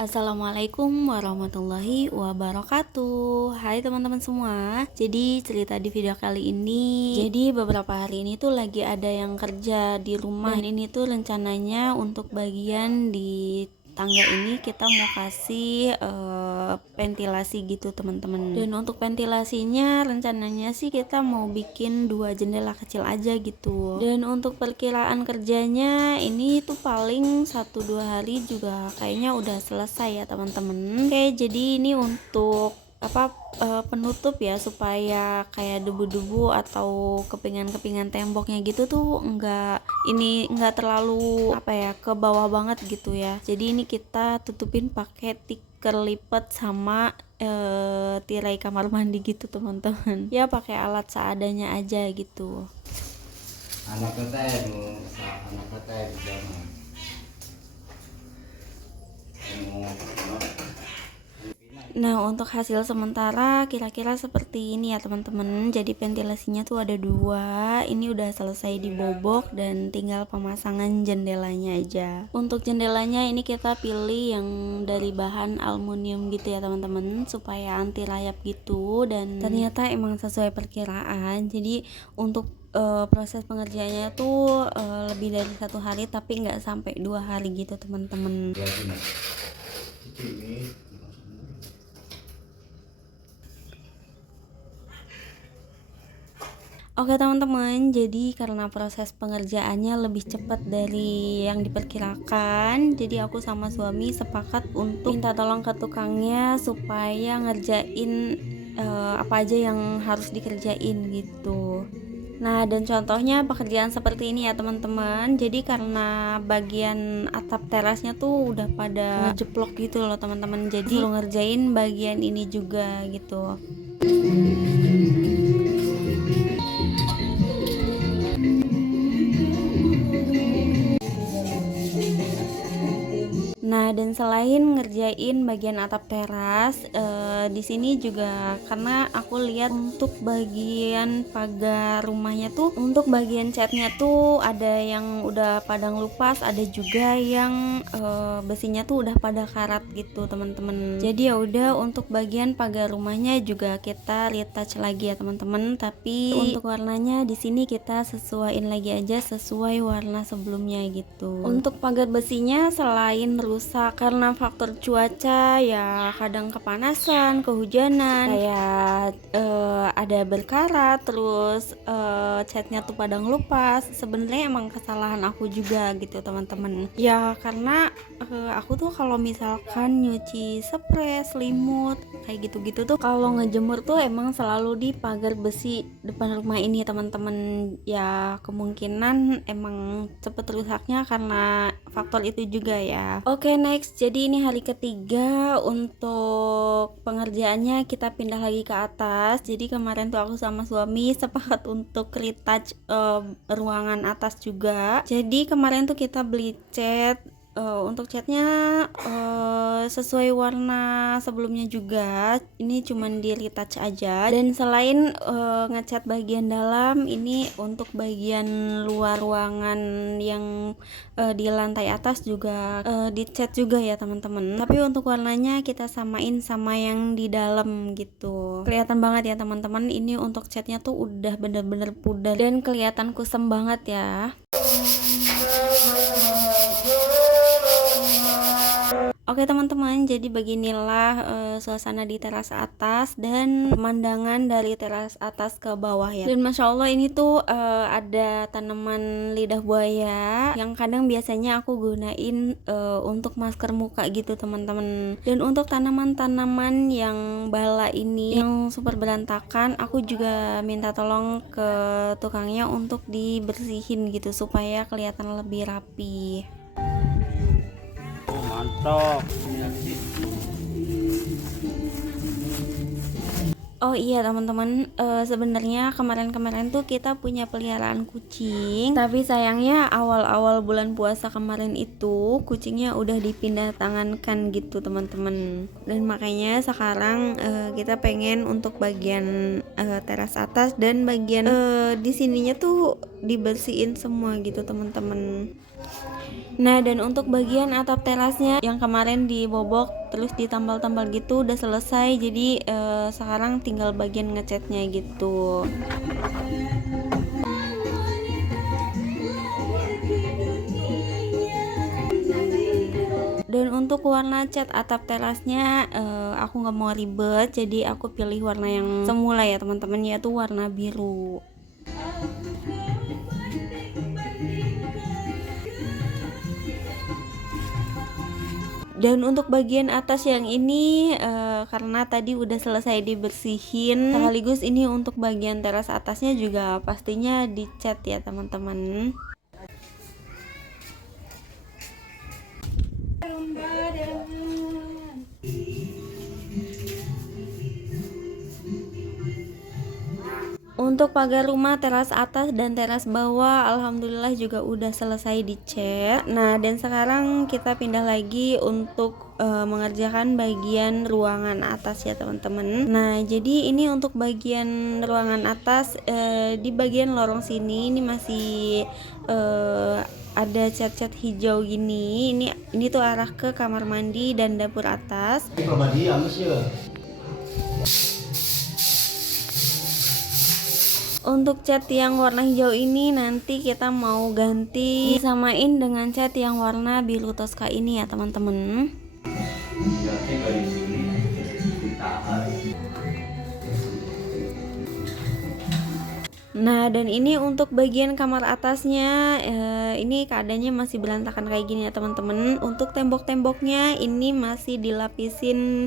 Assalamualaikum warahmatullahi wabarakatuh. Hai teman-teman semua. Jadi cerita di video kali ini, jadi beberapa hari ini tuh lagi ada yang kerja di rumah. Dan ini tuh rencananya untuk bagian di tangga ini kita mau kasih ventilasi gitu teman-teman. Dan untuk ventilasinya rencananya sih kita mau bikin 2 jendela kecil aja gitu. Dan untuk perkiraan kerjanya ini tuh paling 1-2 hari juga kayaknya udah selesai ya teman-teman. Oke, jadi ini untuk penutup ya, supaya kayak debu-debu atau kepingan-kepingan temboknya gitu tuh enggak terlalu ke bawah banget gitu ya. Jadi ini kita tutupin pakai tikar lipat sama tirai kamar mandi gitu teman-teman. Ya pakai alat seadanya aja gitu. Anak kata di zaman. Nah, untuk hasil sementara kira-kira seperti ini ya teman-teman. Jadi ventilasinya tuh ada 2. Ini udah selesai dibobok dan tinggal pemasangan jendelanya aja. Untuk jendelanya ini kita pilih yang dari bahan aluminium gitu ya teman-teman, supaya anti rayap gitu. Dan ternyata emang sesuai perkiraan. Jadi untuk proses pengerjaannya tuh lebih dari 1 hari, tapi nggak sampai 2 hari gitu teman-teman. Oke teman-teman, jadi karena proses pengerjaannya lebih cepat dari yang diperkirakan, jadi aku sama suami sepakat untuk minta tolong ke tukangnya supaya ngerjain apa aja yang harus dikerjain gitu. Nah, dan contohnya pekerjaan seperti ini ya teman-teman. Jadi karena bagian atap terasnya tuh udah pada ngejeplok gitu loh teman-teman. Jadi perlu ngerjain bagian ini juga gitu. Nah, dan selain ngerjain bagian atap teras, di sini juga karena aku lihat untuk bagian pagar rumahnya tuh, untuk bagian catnya tuh ada yang udah pada ngelupas, ada juga yang besinya tuh udah pada karat gitu teman-teman. Jadi ya udah, untuk bagian pagar rumahnya juga kita retouch lagi ya teman-teman. Tapi untuk warnanya di sini kita sesuaiin lagi aja sesuai warna sebelumnya gitu. Untuk pagar besinya selain rusak karena faktor cuaca ya, kadang kepanasan, kehujanan, kayak ada berkarat, terus catnya tuh pada ngelupas. Sebenarnya emang kesalahan aku juga gitu teman-teman. Ya karena aku tuh kalau misalkan nyuci spray, selimut kayak gitu-gitu tuh, kalau ngejemur tuh emang selalu di pagar besi depan rumah ini teman-teman. Ya kemungkinan emang cepet rusaknya karena faktor itu juga ya. Oke, next, jadi ini hari ketiga untuk pengerjaannya, kita pindah lagi ke atas. Jadi kemarin tuh aku sama suami sepakat untuk retouch ruangan atas juga. Jadi kemarin tuh kita beli cat. Untuk catnya sesuai warna sebelumnya juga, ini cuman di retouch aja. Dan selain ngecat bagian dalam, ini untuk bagian luar ruangan yang di lantai atas juga dicat juga ya teman-teman. Tapi untuk warnanya kita samain sama yang di dalam gitu. Kelihatan banget ya teman-teman, ini untuk catnya tuh udah bener-bener pudar dan kelihatan kusem banget ya. Oke teman-teman, jadi beginilah suasana di teras atas dan pemandangan dari teras atas ke bawah ya. Dan masya Allah ini tuh ada tanaman lidah buaya yang kadang biasanya aku gunain untuk masker muka gitu teman-teman. Dan untuk tanaman-tanaman yang bala ini yang super berantakan, aku juga minta tolong ke tukangnya untuk dibersihin gitu supaya kelihatan lebih rapi. Mantap. Oh iya teman-teman, sebenarnya kemarin-kemarin tuh kita punya peliharaan kucing, tapi sayangnya awal-awal bulan puasa kemarin itu kucingnya udah dipindah tangankan gitu teman-teman. Dan makanya sekarang kita pengen untuk bagian teras atas dan bagian di sininya tuh dibersihin semua gitu teman-teman. Nah, dan untuk bagian atap terasnya yang kemarin dibobok terus ditambal-tambal gitu udah selesai. Jadi sekarang tinggal bagian ngecatnya gitu. Dan untuk warna cat atap terasnya aku nggak mau ribet, jadi aku pilih warna yang semula ya teman-teman, yaitu warna biru. Dan untuk bagian atas yang ini karena tadi udah selesai dibersihin, sekaligus ini untuk bagian teras atasnya juga pastinya dicat ya teman-teman. Untuk pagar rumah teras atas dan teras bawah alhamdulillah juga udah selesai dicat. Nah, dan sekarang kita pindah lagi untuk mengerjakan bagian ruangan atas ya teman-teman. Nah, jadi ini untuk bagian ruangan atas di bagian lorong sini ini masih ada cat-cat hijau gini. Ini tuh arah ke kamar mandi dan dapur atas. Untuk cat yang warna hijau ini nanti kita mau ganti disamain dengan cat yang warna biru toska ini ya teman-teman. Nah, dan ini untuk bagian kamar atasnya ini keadaannya masih berantakan kayak gini ya teman-teman. Untuk tembok-temboknya ini masih dilapisin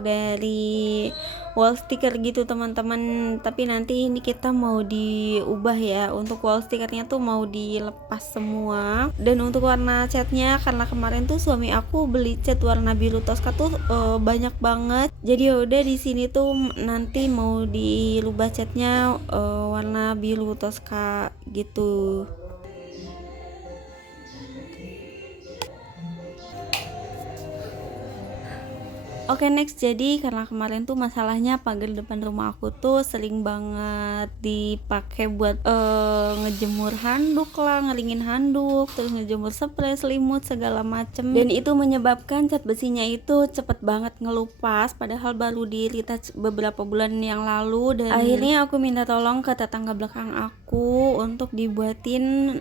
dari wall sticker gitu teman-teman. Tapi nanti ini kita mau diubah ya. Untuk wall stickernya tuh mau dilepas semua. Dan untuk warna catnya karena kemarin tuh suami aku beli cat warna biru toska tuh banyak banget. Jadi yaudah di sini tuh nanti mau dirubah catnya warna biru toska gitu. Oke, next, jadi karena kemarin tuh masalahnya pagar depan rumah aku tuh sering banget dipakai buat ngejemur handuk lah, ngeringin handuk, terus ngejemur spray, selimut, segala macem. Dan itu menyebabkan cat besinya itu cepet banget ngelupas, padahal baru di retouch beberapa bulan yang lalu. Dan akhirnya aku minta tolong ke tetangga belakang aku untuk dibuatin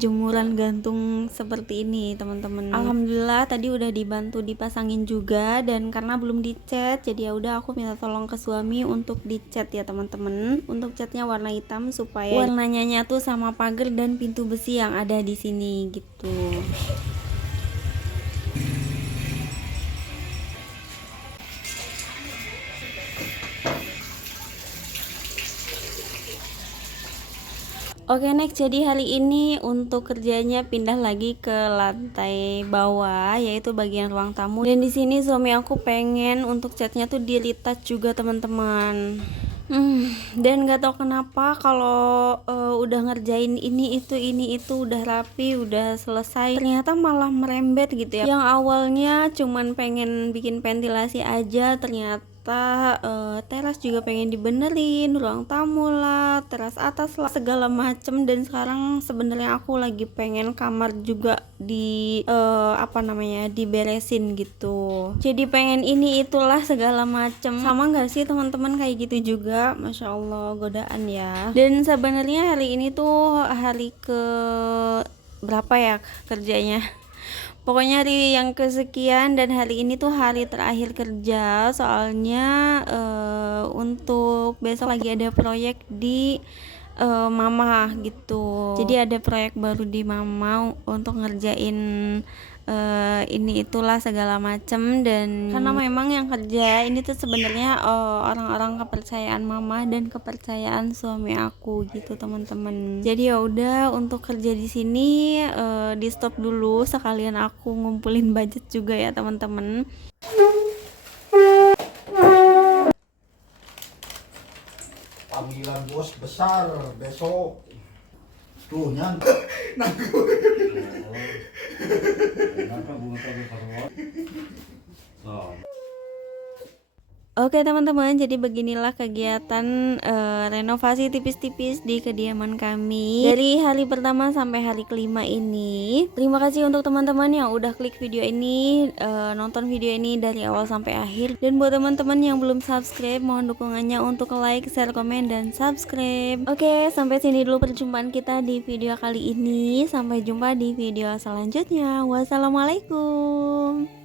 jemuran gantung seperti ini teman-teman. Alhamdulillah tadi udah dibantu dipasangin juga. Dan karena belum dicat jadi ya udah aku minta tolong ke suami untuk dicat ya teman-teman. Untuk catnya warna hitam supaya warnanya nyatu sama pagar dan pintu besi yang ada di sini gitu. Oke, next, jadi hari ini untuk kerjanya pindah lagi ke lantai bawah yaitu bagian ruang tamu. Dan di sini suami aku pengen untuk catnya tuh di retouch juga teman-teman. Dan nggak tahu kenapa kalau udah ngerjain ini itu udah rapi, udah selesai, ternyata malah merembet gitu ya. Yang awalnya cuman pengen bikin ventilasi aja, ternyata teras juga pengen dibenerin, ruang tamu lah, teras atas lah, segala macem. Dan sekarang sebenarnya aku lagi pengen kamar juga diberesin gitu. Jadi pengen ini itulah segala macem. Sama nggak sih teman-teman kayak gitu juga? Masya Allah, godaan ya. Dan sebenarnya hari ini tuh hari ke berapa ya kerjanya? Pokoknya hari yang kesekian dan hari ini tuh hari terakhir kerja. Soalnya untuk besok lagi ada proyek di mama gitu. Jadi ada proyek baru di mama untuk ngerjain ini itulah segala macem. Dan karena memang yang kerja ini tuh sebenarnya orang-orang kepercayaan mama dan kepercayaan suami aku gitu teman-teman. Jadi ya udah untuk kerja di sini di stop dulu, sekalian aku ngumpulin budget juga ya teman-teman. Panggilan bos besar besok tuh nyan. Kenapa bunga tadi kalau? Oh. Oke teman-teman, jadi beginilah kegiatan renovasi tipis-tipis di kediaman kami dari hari pertama sampai hari kelima ini. Terima kasih untuk teman-teman yang udah klik video ini, nonton video ini dari awal sampai akhir. Dan buat teman-teman yang belum subscribe, mohon dukungannya untuk like, share, komen, dan subscribe. Oke, sampai sini dulu perjumpaan kita di video kali ini. Sampai jumpa di video selanjutnya. Wassalamualaikum.